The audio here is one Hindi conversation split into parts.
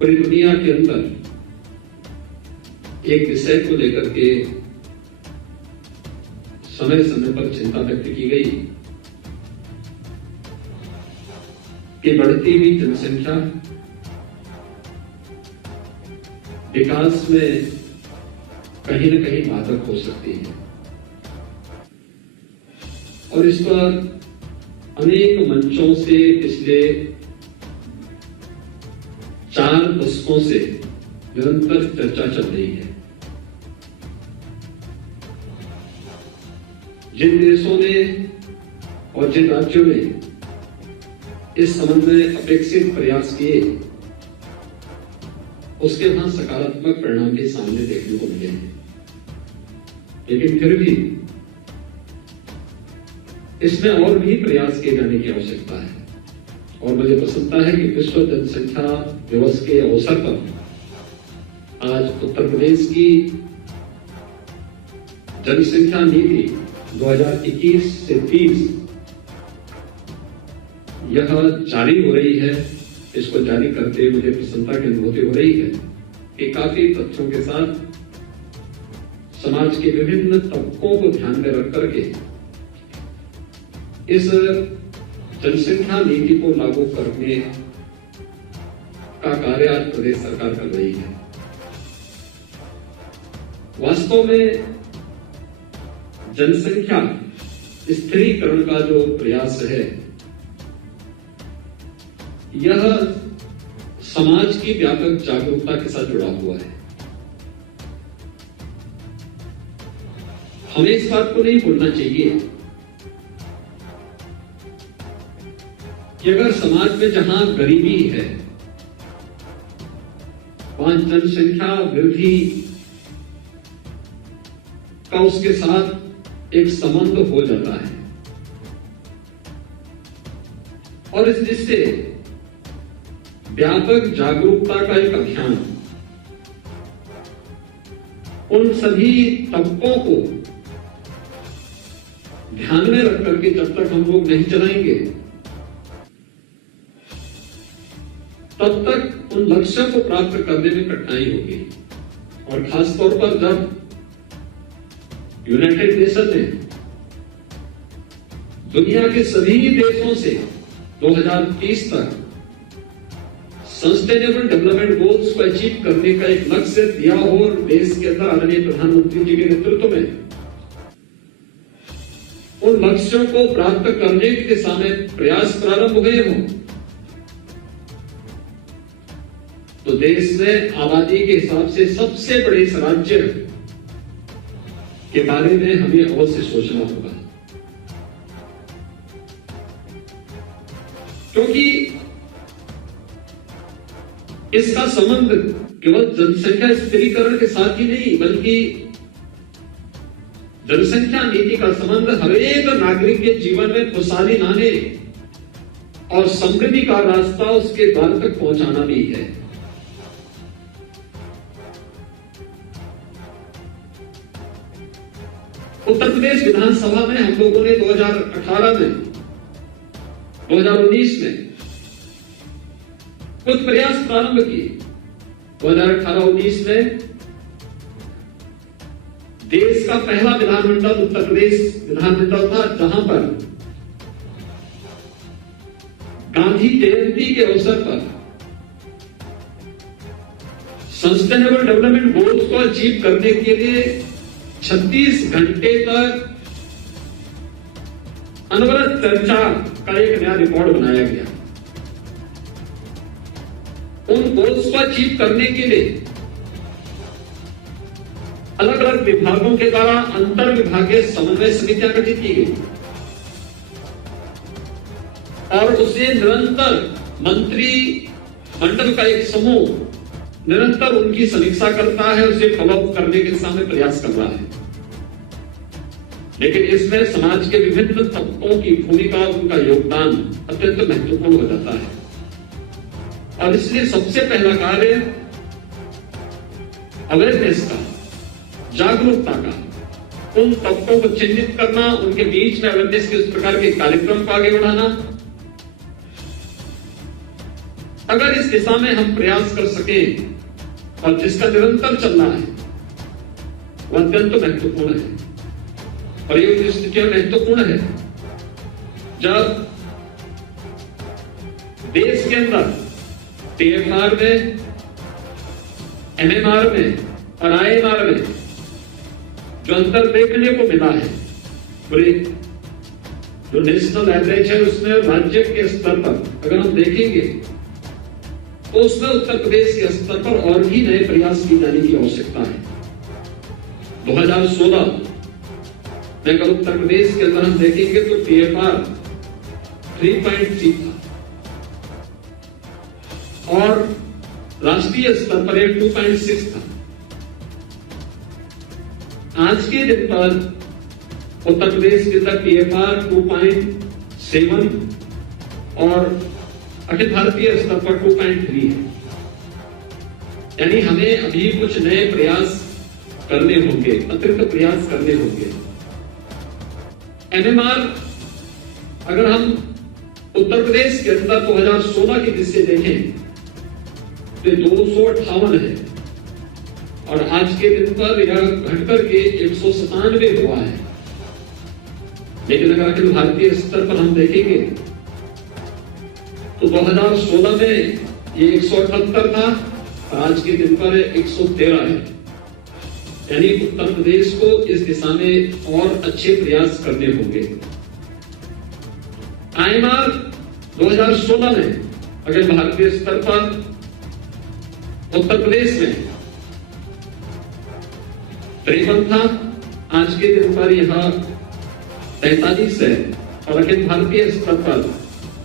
पूरी दुनिया के अंदर एक विषय को लेकर के समय समय पर चिंता व्यक्त की गई कि बढ़ती हुई जनसंख्या विकास में कहीं न कहीं बाधक हो सकती है और इस पर अनेक मंचों से पिछले 4 दशकों से निरंतर चर्चा चल रही है। जिन देशों ने और जिन राज्यों ने इस संबंध में अपेक्षित प्रयास किए उसके वहां सकारात्मक परिणाम के सामने देखने को मिले हैं, लेकिन फिर भी इसमें और भी प्रयास किए जाने की आवश्यकता है। और मुझे प्रसन्नता है कि विश्व जनसंख्या दिवस के अवसर पर आज उत्तर प्रदेश की जनसंख्या नीति 2021 से 30 यह जारी हो रही है। इसको जारी करते हुए मुझे प्रसन्नता की अनुभूति हो रही है कि काफी तथ्यों के साथ समाज के विभिन्न तबकों को ध्यान में रख करके इस जनसंख्या नीति को लागू करने का कार्य आज प्रदेश सरकार कर रही है। वास्तव में जनसंख्या स्थिरीकरण का जो प्रयास है यह समाज की व्यापक जागरूकता के साथ जुड़ा हुआ है। हमें इस बात को नहीं भूलना चाहिए कि अगर समाज में जहां गरीबी है वहां जनसंख्या वृद्धि का उसके साथ एक संबंध हो जाता है और इस जिससे व्यापक जागरूकता का एक अभियान उन सभी तबकों को ध्यान में रख करके जब तक हम लोग नहीं चलाएंगे तब तक उन लक्ष्यों को प्राप्त करने में कठिनाई होगी। और खासतौर पर जब यूनाइटेड नेशन ने दुनिया के सभी देशों से 2030 तक सस्टेनेबल डेवलपमेंट गोल्स को अचीव करने का एक लक्ष्य दिया हो और देश के अंदर आदरणीय प्रधानमंत्री जी के नेतृत्व में उन लक्ष्यों को प्राप्त करने के दिशा में प्रयास प्रारंभ हुए हों तो देश में आबादी के हिसाब से सबसे बड़े इस राज्य के बारे में हमें अवश्य सोचना होगा, क्योंकि इसका संबंध केवल जनसंख्या स्थिरीकरण के साथ ही नहीं बल्कि जनसंख्या नीति का संबंध हर एक नागरिक के जीवन में खुशहाली लाने और समृद्धि का रास्ता उसके द्वार तक पहुंचाना भी है। उत्तर प्रदेश विधानसभा में हम लोगों ने 2018 में 2019 में कुछ प्रयास प्रारंभ किए। 2018-19 में देश का पहला विधानमंडल उत्तर प्रदेश विधानमंडल था जहां पर गांधी जयंती के अवसर पर सस्टेनेबल डेवलपमेंट गोल्स को अचीव करने के लिए 36 घंटे तक अनवरत चर्चा का एक नया रिकॉर्ड बनाया गया। उन गोल्स को अचीव करने के लिए अलग अलग विभागों के द्वारा अंतर विभागीय समन्वय समितियां गठित की गई और उसे निरंतर मंत्री मंडल का एक समूह निरंतर उनकी समीक्षा करता है, उसे फॉलोअप करने के दिशा में प्रयास कर रहा है। लेकिन इसमें समाज के विभिन्न तबकों की भूमिका, उनका योगदान अत्यंत महत्वपूर्ण हो जाता है और इसलिए सबसे पहला कार्य अवेयरनेस का, जागरूकता का, उन तबकों को चिन्हित करना, उनके बीच में अवेयरनेस के उस प्रकार के कार्यक्रम को आगे बढ़ाना अगर इस दिशा में हम प्रयास कर सकें और जिसका निरंतर चलना है वह अत्यंत महत्वपूर्ण है। और ये स्थितियां महत्वपूर्ण है जब देश के अंदर TFR में, MMR में और IMR में जो अंतर देखने को मिला है, पूरे जो नेशनल एवरेज है उसमें राज्य के स्तर पर अगर हम देखेंगे तो उसमें उत्तर प्रदेश के स्तर पर और भी नए प्रयास किए जाने की आवश्यकता है। 2016 में अगर उत्तर प्रदेश के अंदर हम देखेंगे तो TFR 3.3 था और राष्ट्रीय स्तर पर 2.6 था। आज के दिन पर उत्तर प्रदेश के अंदर TFR 2.7 और अखिल भारतीय स्तर पर 2.3 है। यानी हमें अभी कुछ नए प्रयास करने होंगे, अतिरिक्त प्रयास करने होंगे। MMR अगर हम उत्तर प्रदेश के अंदर 2016 की दृष्टि से देखें तो 258 है और आज के दिन पर यह घटकर के 197 हुआ है। लेकिन अगर अखिल भारतीय स्तर पर हम देखेंगे तो 2016 में ये 178 था और आज के दिन पर 113 है। यानी उत्तर प्रदेश को इस दिशा में और अच्छे प्रयास करने होंगे। IMR 2016 में अगर भारतीय स्तर पर उत्तर प्रदेश में 53 था, आज के दिन पर यह 43 है और अखिल भारतीय स्तर पर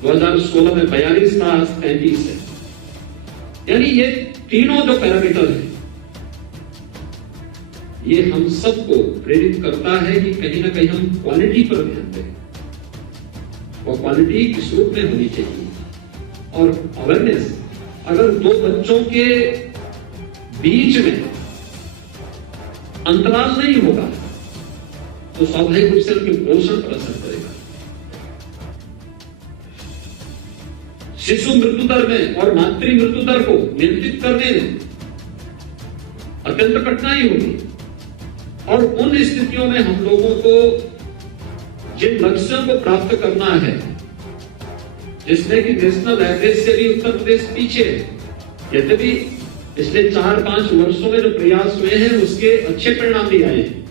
2016 में 42 था, आज 33 है। यानी ये तीनों जो पैरामीटर है ये हम सबको प्रेरित करता है कि कहीं ना कहीं हम क्वालिटी पर ध्यान दें। और क्वालिटी किस रूप में होनी चाहिए और अवेयरनेस। अगर दो बच्चों के बीच में अंतराल नहीं होगा तो स्वाभाविक रूप से उनके पोषण पर असर पड़ेगा। शिशु मृत्यु दर में और मातृ मृत्यु दर को नियंत्रित करने में अत्यंत कठिनाई होगी। और उन स्थितियों में हम लोगों को जिन लक्ष्यों को प्राप्त करना है, जिसमें कि नेशनल एवरेज से भी उत्तर प्रदेश पीछे है, यद्यपि पिछले 4-5 वर्षों में जो प्रयास हुए हैं उसके अच्छे परिणाम भी आए हैं,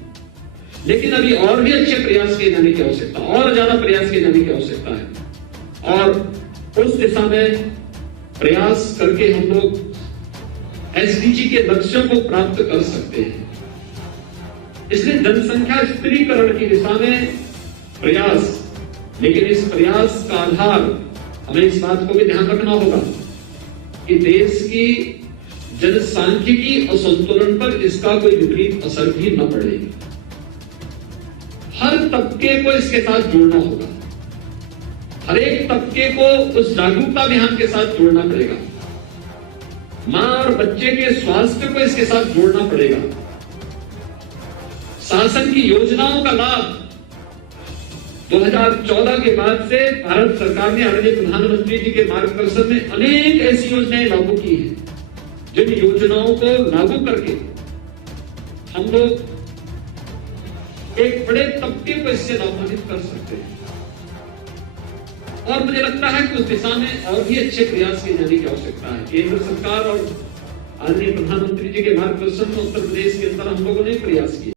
लेकिन अभी और भी अच्छे प्रयास किए जाने की आवश्यकता, और ज्यादा प्रयास किए जाने की आवश्यकता है। और उस दिशा में प्रयास करके हम लोग SDG के लक्ष्यों को प्राप्त कर सकते हैं। इसलिए जनसंख्या स्थिरीकरण की दिशा में प्रयास, लेकिन इस प्रयास का आधार हमें इस बात को भी ध्यान रखना होगा कि देश की जनसांख्यिकी असंतुलन पर इसका कोई विपरीत असर भी न पड़े। हर तबके को इसके साथ जोड़ना होगा, हर एक तबके को उस जागरूकता अभियान के साथ जोड़ना पड़ेगा। मां और बच्चे के स्वास्थ्य को इसके साथ जोड़ना पड़ेगा। शासन की योजनाओं का लाभ 2014 के बाद से भारत सरकार ने आदरणीय प्रधानमंत्री जी के मार्गदर्शन में अनेक ऐसी योजनाएं लागू की हैं, जिन योजनाओं को लागू करके हम लोग एक बड़े तबके को इससे लाभान्वित कर सकते हैं। और मुझे लगता है कि उस दिशा में और भी अच्छे प्रयास किए जाने की आवश्यकता है। केंद्र सरकार और आदरणीय प्रधानमंत्री जी के मार्गदर्शन में उत्तर प्रदेश के अंदर हम लोगों ने प्रयास किए।